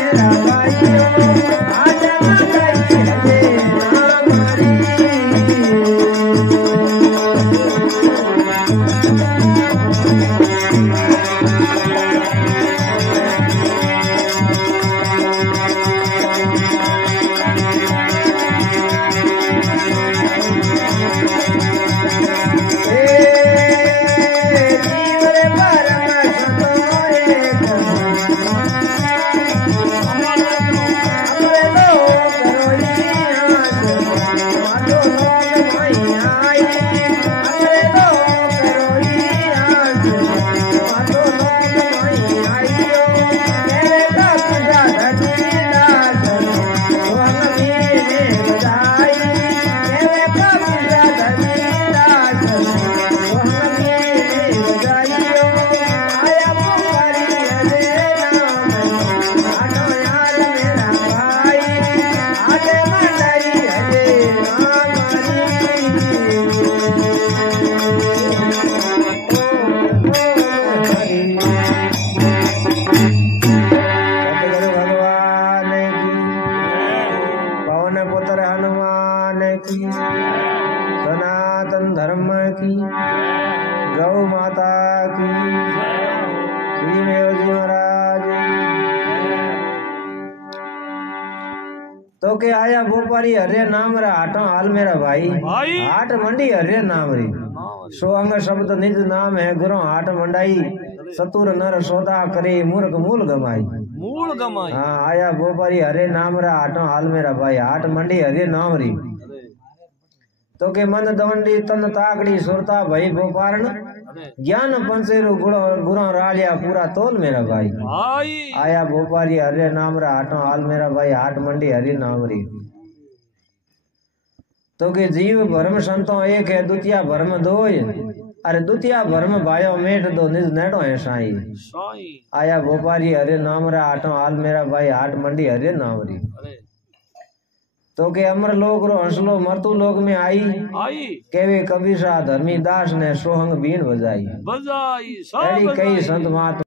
मेरा के आया भोपारी हरे नाम रा आटा हाल मेरा भाई हाट मंडी हरे नाम री सो अंग शब्द निज नाम है गुरु हाट मंडाई सतुर नर सौदा करे मूर्ख मूल गमाई हाँ आया भोपारी हरे नाम रा आटा हाल मेरा भाई हाट मंडी हरे नाम री तो के मन दवंडी तन ताकड़ी सुरता भई भोपारण ज्ञान पंसेरु गुणों रालिया पूरा तोल मेरा भाई आया भोपारी हरे नाम रा हाटो हाल मेरा भाई हाट मंडी हरि नाम री तो के जीव भरम संतो एक है दुतिया भरम दोय अरे दुतिया भरम भायो मेट दो निज नेडो है साई आया भोपारी हरे नाम रा हाटो हाल मेरा भाई हाट मंडी हरि नाम री तो के अमर लोक रो हंसलो मरतु लोक में आई केवे कबीर सा धर्मी दास ने सोहंग बीन बजाई कई संत महात्मा